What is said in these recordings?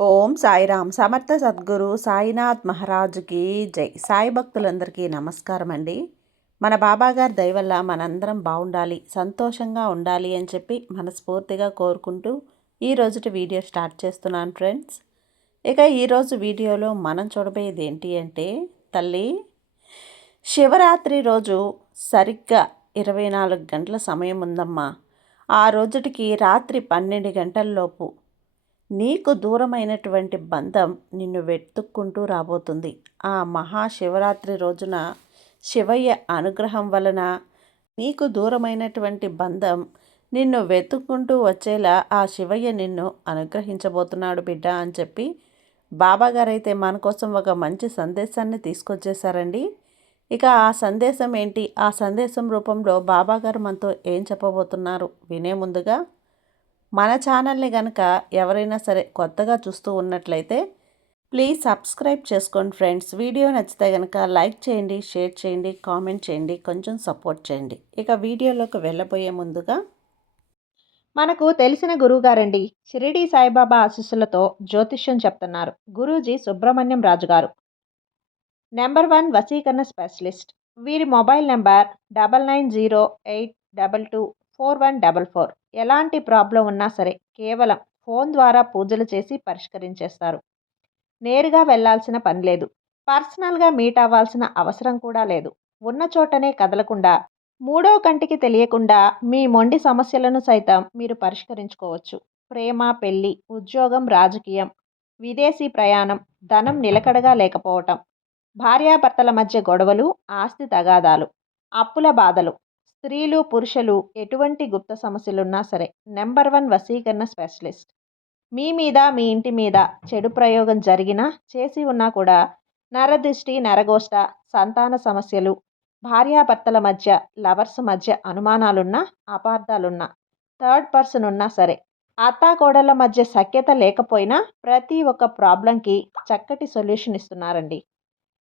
ఓం సాయిరామ్ సమర్థ సద్గురు సాయినాథ్ మహారాజుకి జై. సాయి భక్తులందరికీ నమస్కారం అండి. మన బాబాగారి దయ వల్ల మనందరం బాగుండాలి, సంతోషంగా ఉండాలి అని చెప్పి మనస్ఫూర్తిగా కోరుకుంటూ ఈరోజుటి వీడియో స్టార్ట్ చేస్తున్నాను ఫ్రెండ్స్. ఇక ఈరోజు వీడియోలో మనం చూడబోయేది ఏంటి అంటే, తల్లి శివరాత్రి రోజు సరిగ్గా 24 గంటల సమయం ఉందమ్మా. ఆ రోజుటికి రాత్రి 12 గంటల్లోపు నీకు దూరమైనటువంటి బంధం నిన్ను వెతుక్కుంటూ రాబోతుంది. ఆ మహాశివరాత్రి రోజున శివయ్య అనుగ్రహం వలన నీకు దూరమైనటువంటి బంధం నిన్ను వెతుక్కుంటూ వచ్చేలా ఆ శివయ్య నిన్ను అనుగ్రహించబోతున్నాడు బిడ్డ అని చెప్పి బాబాగారైతే మన కోసం ఒక మంచి సందేశాన్ని తీసుకొచ్చేసారండి. ఇక ఆ సందేశం ఏంటి, ఆ సందేశం రూపంలో బాబాగారు మనతో ఏం చెప్పబోతున్నారు వినే ముందుగా మన ఛానల్ని కనుక ఎవరైనా సరే కొత్తగా చూస్తూ ఉన్నట్లయితే ప్లీజ్ సబ్స్క్రైబ్ చేసుకోండి ఫ్రెండ్స్. వీడియో నచ్చితే కనుక లైక్ చేయండి, షేర్ చేయండి, కామెంట్ చేయండి, కొంచెం సపోర్ట్ చేయండి. ఇక వీడియోలోకి వెళ్ళబోయే ముందుగా మనకు తెలిసిన గురువుగారండి, షిరిడి సాయిబాబా ఆశీస్సులతో జ్యోతిష్యం చెప్తున్నారు గురూజీ సుబ్రహ్మణ్యం రాజు గారు. నెంబర్ 1 వశీకరణ స్పెషలిస్ట్. వీరి మొబైల్ నెంబర్ 9908224144. ఎలాంటి ప్రాబ్లం ఉన్నా సరే కేవలం ఫోన్ ద్వారా పూజలు చేసి పరిష్కరించేస్తారు. నేరుగా వెళ్లాల్సిన పని లేదు. పర్సనల్గా మీట్ అవ్వాల్సిన అవసరం కూడా లేదు. ఉన్న చోటనే కదలకుండా, మూడో కంటికి తెలియకుండా మీ మొండి సమస్యలను సైతం మీరు పరిష్కరించుకోవచ్చు. ప్రేమ, పెళ్లి, ఉద్యోగం, రాజకీయం, విదేశీ ప్రయాణం, ధనం నిలకడగా లేకపోవటం, భార్యాభర్తల మధ్య గొడవలు, ఆస్తి తగాదాలు, అప్పుల బాధలు, స్త్రీలు పురుషులు ఎటువంటి గుప్త సమస్యలున్నా సరే నెంబర్ 1 వశీకరణ స్పెషలిస్ట్. మీ మీద, మీ ఇంటి మీద చెడు ప్రయోగం జరిగినా, చేసి ఉన్నా కూడా నరదృష్టి, నరగోష్ట, సంతాన సమస్యలు, భార్యాభర్తల మధ్య, లవర్స్ మధ్య అనుమానాలున్నా, అపార్థాలున్నా, థర్డ్ పర్సన్ ఉన్నా సరే, అత్తాకోడళ్ళ మధ్య సఖ్యత లేకపోయినా ప్రతి ఒక్క ప్రాబ్లంకి చక్కటి సొల్యూషన్ ఇస్తున్నారండి.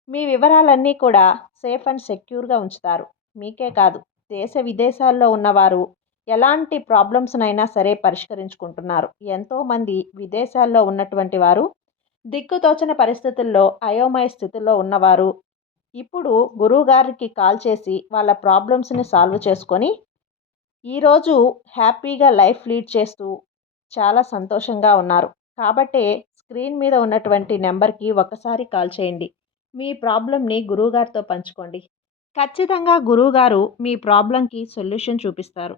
మీ వివరాలన్నీ కూడా సేఫ్ అండ్ సెక్యూర్గా ఉంచుతారు. మీకే కాదు, దేశ విదేశాల్లో ఉన్నవారు ఎలాంటి ప్రాబ్లమ్స్నైనా సరే పరిష్కరించుకుంటున్నారు. ఎంతోమంది విదేశాల్లో ఉన్నటువంటి వారు, దిక్కుతోచని పరిస్థితుల్లో, అయోమయ స్థితిలో ఉన్నవారు ఇప్పుడు గురువుగారికి కాల్ చేసి వాళ్ళ ప్రాబ్లమ్స్ని సాల్వ్ చేసుకొని ఈరోజు హ్యాపీగా లైఫ్ లీడ్ చేస్తూ చాలా సంతోషంగా ఉన్నారు. కాబట్టే స్క్రీన్ మీద ఉన్నటువంటి నెంబర్కి ఒకసారి కాల్ చేయండి. మీ ప్రాబ్లంని గురువుగారితో పంచుకోండి. ఖచ్చితంగా గురువుగారు మీ ప్రాబ్లంకి సొల్యూషన్ చూపిస్తారు.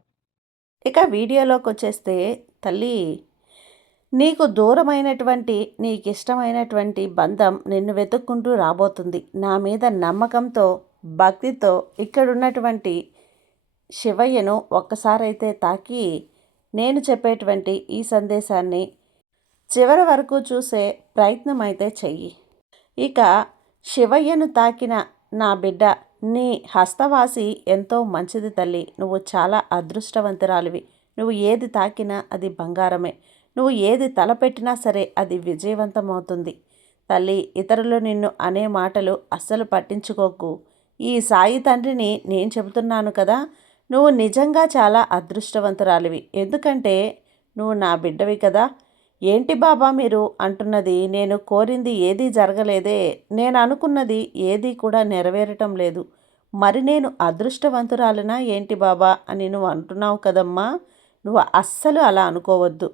ఇక వీడియోలోకి వచ్చేస్తే, తల్లి నీకు దూరమైనటువంటి, నీకు ఇష్టమైనటువంటి బంధం నిన్ను వెతుక్కుంటూ రాబోతుంది. నా మీద నమ్మకంతో, భక్తితో ఇక్కడున్నటువంటి శివయ్యను ఒక్కసారైతే తాకి నేను చెప్పేటువంటి ఈ సందేశాన్ని చివరి వరకు చూసే ప్రయత్నం అయితే చెయ్యి. ఇక శివయ్యను తాకిన నా బిడ్డ, నీ హస్తవాసి ఎంతో మంచిది తల్లి. నువ్వు చాలా అదృష్టవంతురాలివి. నువ్వు ఏది తాకినా అది బంగారమే. నువ్వు ఏది తలపెట్టినా సరే అది విజయవంతమవుతుంది తల్లి. ఇతరులు నిన్ను అనే మాటలు అస్సలు పట్టించుకోకు. ఈ సాయి తండ్రిని నేను చెబుతున్నాను కదా, నువ్వు నిజంగా చాలా అదృష్టవంతురాలివి. ఎందుకంటే నువ్వు నా బిడ్డవి కదా. ఏంటి బాబా మీరు అంటున్నది, నేను కోరింది ఏదీ జరగలేదే, నేను అనుకున్నది ఏదీ కూడా నెరవేరటం లేదు, మరి నేను అదృష్టవంతురాలినా ఏంటి బాబా అని నువ్వు అంటున్నావు కదమ్మా. నువ్వు అస్సలు అలా అనుకోవద్దు.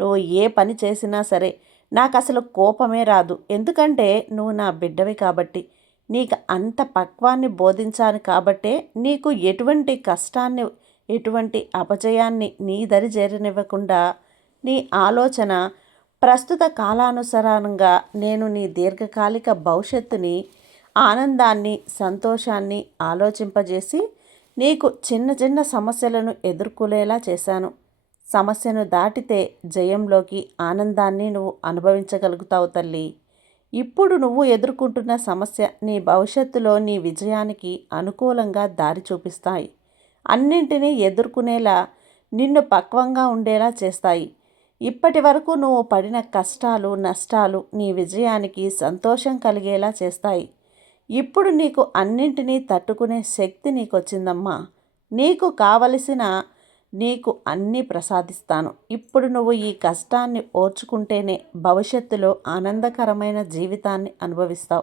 నువ్వు ఏ పని చేసినా సరే నాకు అసలు కోపమే రాదు. ఎందుకంటే నువ్వు నా బిడ్డవి కాబట్టి, నీకు అంత పక్వాన్ని బోధించాను కాబట్టే నీకు ఎటువంటి కష్టాన్ని, ఎటువంటి అపజయాన్ని నీ దరి చేరనివ్వకుండా నీ ఆలోచన ప్రస్తుత కాలానుసారంగా నేను నీ దీర్ఘకాలిక భవిష్యత్తుని, ఆనందాన్ని, సంతోషాన్ని ఆలోచింపజేసి నీకు చిన్న చిన్న సమస్యలను ఎదుర్కొనేలా చేశాను. సమస్యను దాటితే జయంలోకి, ఆనందాన్ని నువ్వు అనుభవించగలుగుతావు తల్లి. ఇప్పుడు నువ్వు ఎదుర్కొంటున్న సమస్య నీ భవిష్యత్తులో నీ విజయానికి అనుకూలంగా దారి చూపిస్తాయి. అన్నింటినీ ఎదుర్కొనేలా, నిన్ను పక్వంగా ఉండేలా చేస్తాయి. ఇప్పటి వరకు నువ్వు పడిన కష్టాలు, నష్టాలు నీ విజయానికి సంతోషం కలిగేలా చేస్తాయి. ఇప్పుడు నీకు అన్నింటినీ తట్టుకునే శక్తి నీకు వచ్చిందమ్మా. నీకు కావలసిన నీకు అన్నీ ప్రసాదిస్తాను. ఇప్పుడు నువ్వు ఈ కష్టాన్ని ఓర్చుకుంటేనే భవిష్యత్తులో ఆనందకరమైన జీవితాన్ని అనుభవిస్తావు.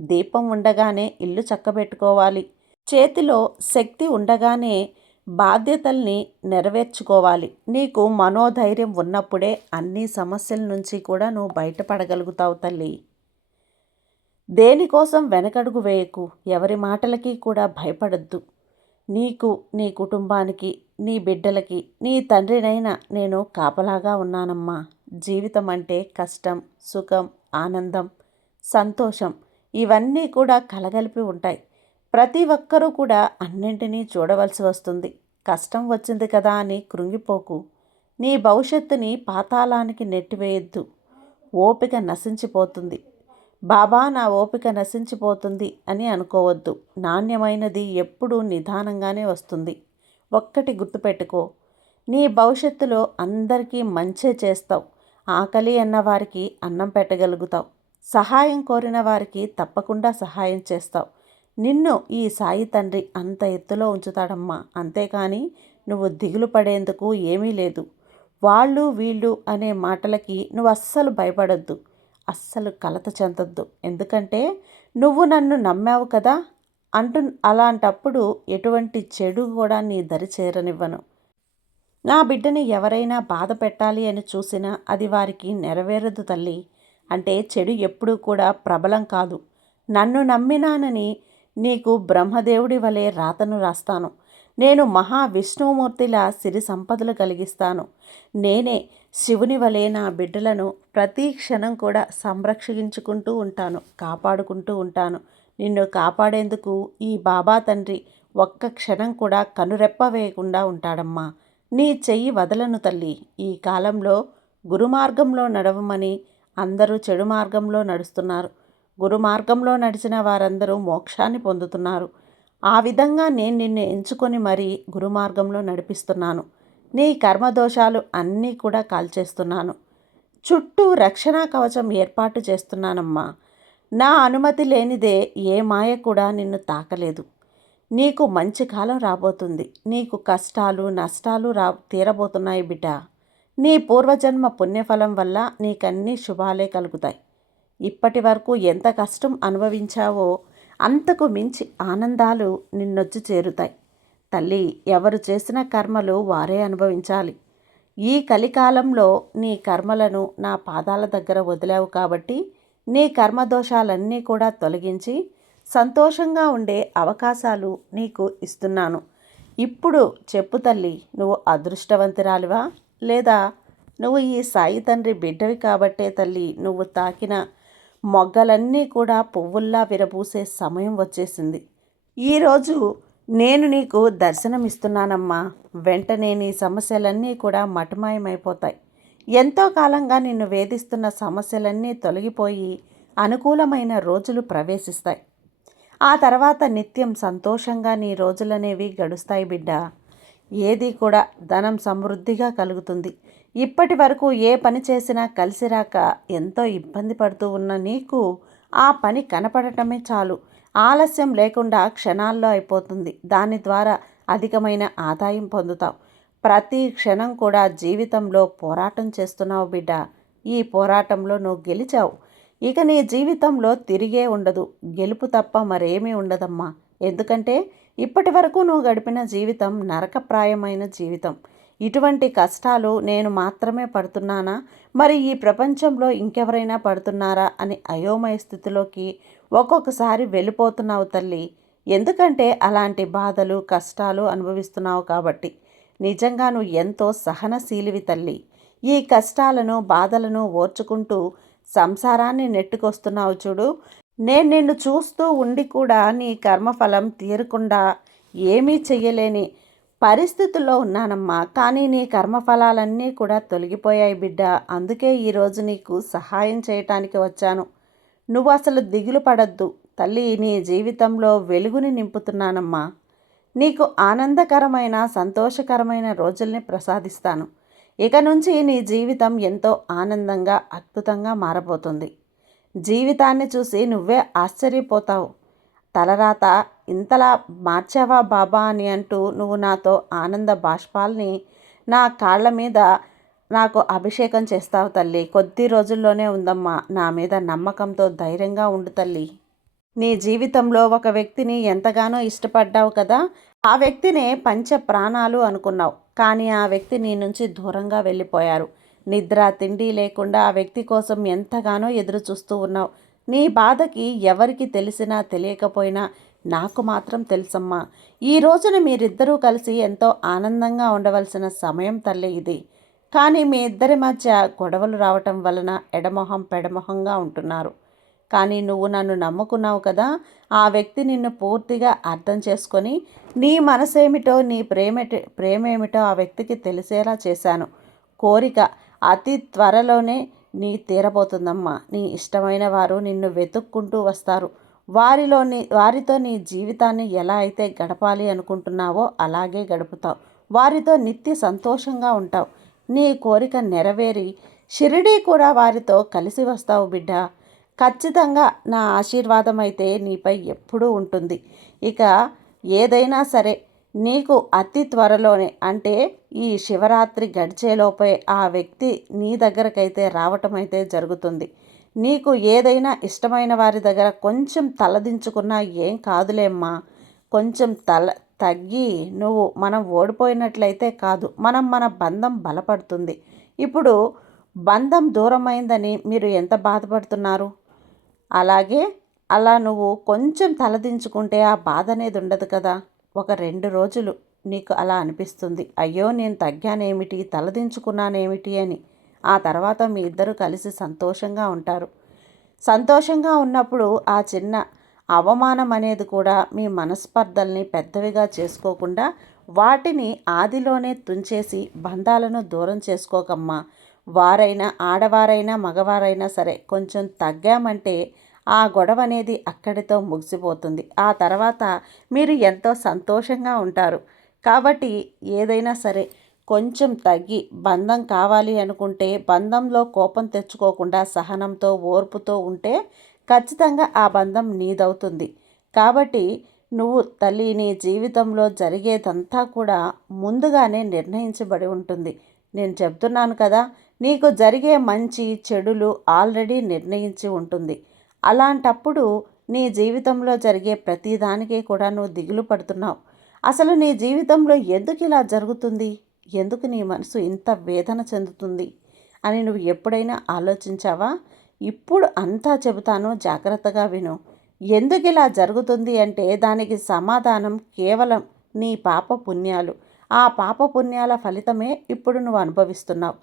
దీపం ఉండగానే ఇల్లు చక్కబెట్టుకోవాలి. చేతిలో శక్తి ఉండగానే బాధ్యతల్ని నెరవేర్చుకోవాలి. నీకు మనోధైర్యం ఉన్నప్పుడే అన్ని సమస్యల నుంచి కూడా నువ్వు బయటపడగలుగుతావు తల్లి. దేనికోసం వెనకడుగు వేయకు. ఎవరి మాటలకి కూడా భయపడద్దు. నీకు, నీ కుటుంబానికి, నీ బిడ్డలకి, నీ తండ్రినైనా నేను కాపలాగా ఉన్నానమ్మా. జీవితం అంటే కష్టం, సుఖం, ఆనందం, సంతోషం ఇవన్నీ కూడా కలగలిపి ఉంటాయి. ప్రతి ఒక్కరూ కూడా అన్నింటినీ చూడవలసి వస్తుంది. కష్టం వచ్చింది కదా అని కృంగిపోకు. నీ భవిష్యత్తుని పాతాళానికి నెట్టివేయొద్దు. ఓపిక నశించిపోతుంది. బాబా నా ఓపిక నశించిపోతుంది అని అనుకోవద్దు. నాణ్యమైనది ఎప్పుడూ నిదానంగానే వస్తుంది. ఒక్కటి గుర్తుపెట్టుకో, నీ భవిష్యత్తులో అందరికీ మంచే చేస్తావు. ఆకలి అన్న వారికి అన్నం పెట్టగలుగుతావు. సహాయం కోరిన వారికి తప్పకుండా సహాయం చేస్తావు. నిన్ను ఈ సాయి తండ్రి అంత ఎత్తులో ఉంచుతాడమ్మా. అంతేకాని నువ్వు దిగులు పడేందుకు ఏమీ లేదు. వాళ్ళు వీళ్ళు అనే మాటలకి నువ్వు అస్సలు భయపడొద్దు. అస్సలు కలత చెందొద్దు. ఎందుకంటే నువ్వు నన్ను నమ్మావు కదా అలాంటప్పుడు ఎటువంటి చెడు కూడా నీ దరి చేరనివ్వను. నా బిడ్డని ఎవరైనా బాధ పెట్టాలి అని చూసినా అది వారికి నెరవేరదు తల్లి. అంటే చెడు ఎప్పుడూ కూడా ప్రబలం కాదు. నన్ను నమ్మినానని నీకు బ్రహ్మదేవుడి వలె రాతను రాస్తాను. నేను మహావిష్ణుమూర్తిలా సిరి సంపదలు కలిగిస్తాను. నేనే శివుని వలె నా బిడ్డలను ప్రతి క్షణం కూడా సంరక్షించుకుంటూ ఉంటాను, కాపాడుకుంటూ ఉంటాను. నిన్ను కాపాడేందుకు ఈ బాబా తండ్రి ఒక్క క్షణం కూడా కనురెప్ప వేయకుండా ఉంటాడమ్మా. నీ చెయ్యి వదలను తల్లి. ఈ కాలంలో గురుమార్గంలో నడవమని అందరూ చెడు మార్గంలో నడుస్తున్నారు. గురు మార్గంలో నడిచిన వారందరూ మోక్షాన్ని పొందుతున్నారు. ఆ విధంగా నేను నిన్ను ఎంచుకొని మరీ గురుమార్గంలో నడిపిస్తున్నాను. నీ కర్మదోషాలు అన్నీ కూడా కాల్చేస్తున్నాను. చుట్టూ రక్షణా కవచం ఏర్పాటు చేస్తున్నానమ్మా. నా అనుమతి లేనిదే ఏ మాయ కూడా నిన్ను తాకలేదు. నీకు మంచి కాలం రాబోతుంది. నీకు కష్టాలు నష్టాలు తీరబోతున్నాయి బిడ్డ. నీ పూర్వజన్మ పుణ్యఫలం వల్ల నీకన్నీ శుభాలే కలుగుతాయి. ఇప్పటి వరకు ఎంత కష్టం అనుభవించావో అంతకు మించి ఆనందాలు నిన్నొచ్చి చేరుతాయి. తల్లి, ఎవరు చేసిన కర్మలు వారే అనుభవించాలి. ఈ కలికాలంలో నీ కర్మలను నా పాదాల దగ్గర వదిలావు కాబట్టి నీ కర్మదోషాలన్నీ కూడా తొలగించి సంతోషంగా ఉండే అవకాశాలు నీకు ఇస్తున్నాను. ఇప్పుడు చెప్పు తల్లి, నువ్వు అదృష్టవంతురాలివా, లేదా నువ్వు ఈ సాయి తండ్రి బిడ్డవి కాబట్టే తల్లి నువ్వు తాకిన మొగ్గలన్నీ కూడా పువ్వుల్లా విరబూసే సమయం వచ్చేసింది. ఈరోజు నేను నీకు దర్శనమిస్తున్నానమ్మా. వెంటనే నీ సమస్యలన్నీ కూడా మటుమాయమైపోతాయి. ఎంతో కాలంగా నిన్ను వేధిస్తున్న సమస్యలన్నీ తొలగిపోయి అనుకూలమైన రోజులు ప్రవేశిస్తాయి. ఆ తర్వాత నిత్యం సంతోషంగా నీ రోజులనేవి గడుస్తాయి బిడ్డ. ఏది కూడా ధనం సమృద్ధిగా కలుగుతుంది. ఇప్పటి వరకు ఏ పని చేసినా కలిసి రాక ఎంతో ఇబ్బంది పడుతూ ఉన్న నీకు ఆ పని కనపడటమే చాలు. ఆలస్యం లేకుండా క్షణాల్లో అయిపోతుంది. దాని ద్వారా అధికమైన ఆదాయం పొందుతావు. ప్రతి క్షణం కూడా జీవితంలో పోరాటం చేస్తున్నావు బిడ్డ. ఈ పోరాటంలో నువ్వు గెలిచావు. ఇక నీ జీవితంలో తిరిగే ఉండదు. గెలుపు తప్ప మరేమీ ఉండదమ్మా. ఎందుకంటే ఇప్పటి వరకు నువ్వు గడిపిన జీవితం నరకప్రాయమైన జీవితం. ఇటువంటి కష్టాలు నేను మాత్రమే పడుతున్నానా, మరి ఈ ప్రపంచంలో ఇంకెవరైనా పడుతున్నారా అని అయోమయ స్థితిలోకి ఒక్కొక్కసారి వెళ్ళిపోతున్నావు తల్లి. ఎందుకంటే అలాంటి బాధలు కష్టాలు అనుభవిస్తున్నావు కాబట్టి. నిజంగా నువ్వు ఎంతో సహనశీలివి తల్లి. ఈ కష్టాలను బాధలను ఓర్చుకుంటూ సంసారాన్ని నెట్టుకొస్తున్నావు చూడు. నేను నిన్ను చూస్తూ ఉండి కూడా నీ కర్మఫలం తీరకుండా ఏమీ చెయ్యలేని పరిస్థితుల్లో ఉన్నానమ్మా. కానీ నీ కర్మఫలాలన్నీ కూడా తొలగిపోయాయి బిడ్డ. అందుకే ఈరోజు నీకు సహాయం చేయటానికి వచ్చాను. నువ్వు అసలు దిగులు పడద్దు తల్లి. నీ జీవితంలో వెలుగుని నింపుతున్నానమ్మా. నీకు ఆనందకరమైన సంతోషకరమైన రోజుల్ని ప్రసాదిస్తాను. ఇక నుంచి నీ జీవితం ఎంతో ఆనందంగా అద్భుతంగా మారబోతుంది. జీవితాన్ని చూసి నువ్వే ఆశ్చర్యపోతావు. తలరాత ఇంతలా మార్చావా బాబా అని అంటూ నువ్వు నాతో ఆనంద బాష్పాల్ని నా కాళ్ళ మీద నాకు అభిషేకం చేస్తావు తల్లి. కొద్ది రోజుల్లోనే ఉందమ్మా. నా మీద నమ్మకంతో ధైర్యంగా ఉండు తల్లి. నీ జీవితంలో ఒక వ్యక్తిని ఎంతగానో ఇష్టపడ్డావు కదా, ఆ వ్యక్తినే పంచ ప్రాణాలు అనుకున్నావు. కానీ ఆ వ్యక్తి నీ నుంచి దూరంగా వెళ్ళిపోయారు. నిద్ర తిండి లేకుండా ఆ వ్యక్తి కోసం ఎంతగానో ఎదురు చూస్తూ ఉన్నావు. నీ బాధకి ఎవరికి తెలిసినా తెలియకపోయినా నాకు మాత్రం తెలుసమ్మా. ఈ రోజున మీరిద్దరూ కలిసి ఎంతో ఆనందంగా ఉండవలసిన సమయం తల్లి ఇది. కానీ మీ ఇద్దరి మధ్య గొడవలు రావటం వలన ఎడమొహం పెడమొహంగా ఉంటున్నారు. కానీ నువ్వు నన్ను నమ్ముకున్నావు కదా, ఆ వ్యక్తి నిన్ను పూర్తిగా అర్థం చేసుకొని నీ మనసేమిటో నీ ప్రేమేమిటో ఆ వ్యక్తికి తెలిసేలా చేశాను. కోరిక అతి త్వరలోనే నీ తీరబోతుందమ్మా. నీ ఇష్టమైన వారు నిన్ను వెతుక్కుంటూ వస్తారు. వారితో నీ జీవితాన్ని ఎలా అయితే గడపాలి అనుకుంటున్నావో అలాగే గడుపుతావు. వారితో నిత్య సంతోషంగా ఉంటావు. నీ కోరిక నెరవేరి షిరిడీ కూడా వారితో కలిసి వస్తావు బిడ్డ. ఖచ్చితంగా నా ఆశీర్వాదం అయితే నీపై ఎప్పుడూ ఉంటుంది. ఇక ఏదైనా సరే నీకు అతి త్వరలోనే, అంటే ఈ శివరాత్రి గడిచేలోపే ఆ వ్యక్తి నీ దగ్గరకైతే రావటం అయితే జరుగుతుంది. నీకు ఏదైనా ఇష్టమైన వారి దగ్గర కొంచెం తలదించుకున్నా ఏం కాదులేమ్మా. కొంచెం తగ్గి మనం ఓడిపోయినట్లయితే కాదు, మన బంధం బలపడుతుంది. ఇప్పుడు బంధం దూరమైందని మీరు ఎంత బాధపడుతున్నారు, అలా నువ్వు కొంచెం తలదించుకుంటే ఆ బాధ అనేది ఉండదు కదా. ఒక 2 రోజులు నీకు అలా అనిపిస్తుంది, అయ్యో నేను తగ్గానేమిటి, తలదించుకున్నానేమిటి అని. ఆ తర్వాత మీ ఇద్దరు కలిసి సంతోషంగా ఉంటారు. సంతోషంగా ఉన్నప్పుడు ఆ చిన్న అవమానం అనేది కూడా మీ మనస్పర్ధల్ని పెద్దవిగా చేసుకోకుండా వాటిని ఆదిలోనే తుంచేసి బంధాలను దూరం చేసుకోకమ్మా. వారైనా ఆడవారైనా మగవారైనా సరే కొంచెం తగ్గామంటే ఆ గొడవ అనేది అక్కడితో ముగిసిపోతుంది. ఆ తర్వాత మీరు ఎంతో సంతోషంగా ఉంటారు. కాబట్టి ఏదైనా సరే కొంచెం తగ్గి బంధం కావాలి అనుకుంటే బంధంలో కోపం తెచ్చుకోకుండా సహనంతో ఓర్పుతో ఉంటే ఖచ్చితంగా ఆ బంధం నీదవుతుంది. కాబట్టి నువ్వు తల్లి నీ జీవితంలో జరిగేదంతా కూడా ముందుగానే నిర్ణయించబడి ఉంటుంది. నేను చెప్తున్నాను కదా, నీకు జరిగే మంచి చెడులు ఆల్రెడీ నిర్ణయించి ఉంటుంది. అలాంటప్పుడు నీ జీవితంలో జరిగే ప్రతిదానికి కూడా నువ్వు దిగులు పడుతున్నావు. అసలు నీ జీవితంలో ఎందుకు ఇలా జరుగుతుంది, ఎందుకు నీ మనసు ఇంత వేదన చెందుతుంది అని నువ్వు ఎప్పుడైనా ఆలోచించావా? ఇప్పుడు అంతా చెబుతాను, జాగ్రత్తగా విను. ఎందుకు ఇలా జరుగుతుంది అంటే దానికి సమాధానం కేవలం నీ పాప పుణ్యాలు. ఆ పాప పుణ్యాల ఫలితమే ఇప్పుడు నువ్వు అనుభవిస్తున్నావు.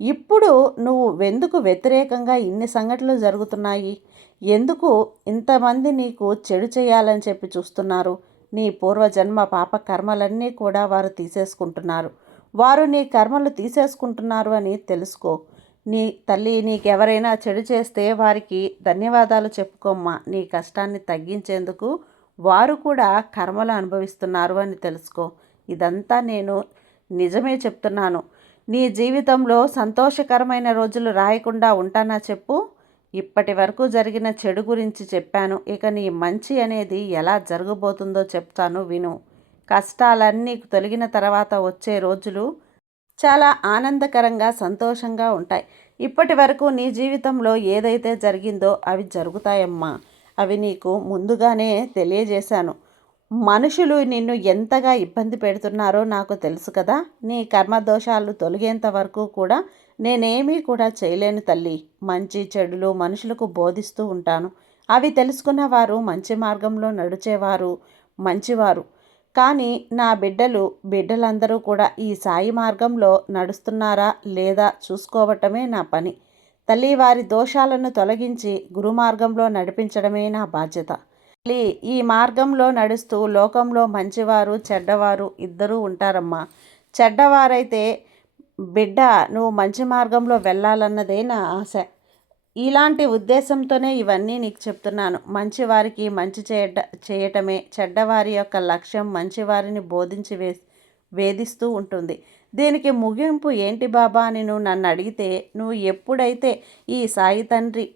ఇప్పుడు నువ్వు ఎందుకు వ్యతిరేకంగా ఇన్ని సంఘటనలు జరుగుతున్నాయి, ఎందుకు ఇంతమంది నీకు చెడు చేయాలని చెప్పి చూస్తున్నారు? నీ పూర్వజన్మ పాప కర్మలన్నీ కూడా వారు తీసేసుకుంటున్నారు. వారు నీ కర్మలు తీసేసుకుంటున్నారు అని తెలుసుకో. నీ తల్లి నీకెవరైనా చెడు చేస్తే వారికి ధన్యవాదాలు చెప్పుకోమ్మా. నీ కష్టాన్ని తగ్గించేందుకు వారు కూడా కర్మలు అనుభవిస్తున్నారు అని తెలుసుకో. ఇదంతా నేను నిజమే చెప్తున్నాను. నీ జీవితంలో సంతోషకరమైన రోజులు రాయకుండా ఉంటానా చెప్పు? ఇప్పటి వరకు జరిగిన చెడు గురించి చెప్పాను. ఇక నీ మంచి అనేది ఎలా జరగబోతుందో చెప్తాను విను. కష్టాలన్నీ తొలగిన తర్వాత వచ్చే రోజులు చాలా ఆనందకరంగా సంతోషంగా ఉంటాయి. ఇప్పటి వరకు నీ జీవితంలో ఏదైతే జరిగిందో అవి జరుగుతాయమ్మా. అవి నీకు ముందుగానే తెలియజేశాను. మనుషులు నిన్ను ఎంతగా ఇబ్బంది పెడుతున్నారో నాకు తెలుసు కదా. నీ కర్మదోషాలు తొలగేంత వరకు కూడా నేనేమీ కూడా చేయలేను తల్లి. మంచి చెడులు మనుషులకు బోధిస్తూ ఉంటాను. అవి తెలుసుకున్న వారు మంచి మార్గంలో నడిచేవారు మంచివారు. కానీ నా బిడ్డలందరూ కూడా ఈ సాయి మార్గంలో నడుస్తున్నారా లేదా చూసుకోవటమే నా పని. తల్లి వారి దోషాలను తొలగించి గురుమార్గంలో నడిపించడమే నా బాధ్యత. తల్లి ఈ మార్గంలో నడుస్తూ లోకంలో మంచివారు చెడ్డవారు ఇద్దరూ ఉంటారమ్మా. చెడ్డవారైతే బిడ్డ నువ్వు మంచి మార్గంలో వెళ్ళాలన్నదే నా ఆశ. ఇలాంటి ఉద్దేశంతోనే ఇవన్నీ నీకు చెప్తున్నాను. మంచివారికి మంచి చేయటమే చెడ్డవారి యొక్క లక్ష్యం మంచివారిని బోధించి వేధిస్తూ ఉంటుంది. దీనికి ముగింపు ఏంటి బాబా అని నువ్వు నన్ను అడిగితే, నువ్వు ఎప్పుడైతే ఈ సాయి తండ్రి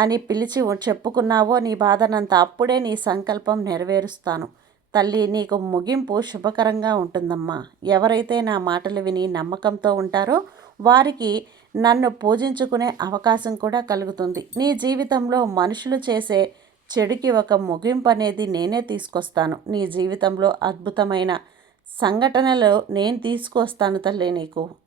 అని పిలిచి చెప్పుకున్నావో నీ బాధనంత, అప్పుడే నీ సంకల్పం నెరవేరుస్తాను. తల్లి, నీకు ముగింపు శుభకరంగా ఉంటుందమ్మా. ఎవరైతే నా మాటలు విని నమ్మకంతో ఉంటారో వారికి నన్ను పూజించుకునే అవకాశం కూడా కలుగుతుంది. నీ జీవితంలో మనుషులు చేసే చెడుకి ఒక ముగింపు అనేది నేనే తీసుకొస్తాను. నీ జీవితంలో అద్భుతమైన సంఘటనలు నేను తీసుకొస్తాను తల్లి.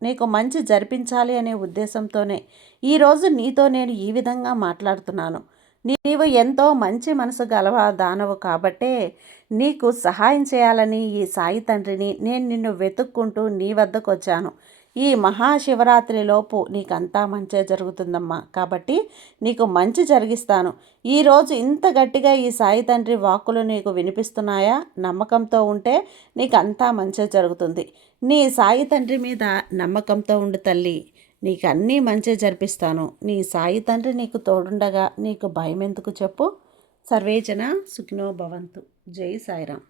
నీకు మంచి జరిపించాలి అనే ఉద్దేశంతోనే ఈరోజు నీతో నేను ఈ విధంగా మాట్లాడుతున్నాను. నీవు ఎంతో మంచి మనసు గలవ దానవు కాబట్టే నీకు సహాయం చేయాలని ఈ సాయి తండ్రిని నేను నిన్ను వెతుక్కుంటూ నీ వద్దకు వచ్చాను. ఈ మహాశివరాత్రిలోపు నీకంతా మంచే జరుగుతుందమ్మా. కాబట్టి నీకు మంచి జరిగిస్తాను. ఈరోజు ఇంత గట్టిగా ఈ సాయి తండ్రి వాక్కులు నీకు వినిపిస్తున్నాయా? నమ్మకంతో ఉంటే నీకు అంతా మంచే జరుగుతుంది. నీ సాయి తండ్రి మీద నమ్మకంతో ఉండు తల్లి. నీకు అన్నీ మంచి జరిపిస్తాను. నీ సాయి తండ్రి నీకు తోడుండగా నీకు భయం ఎందుకు చెప్పు? సర్వేజన సుఖినో భవంతు. జై సాయిరాం.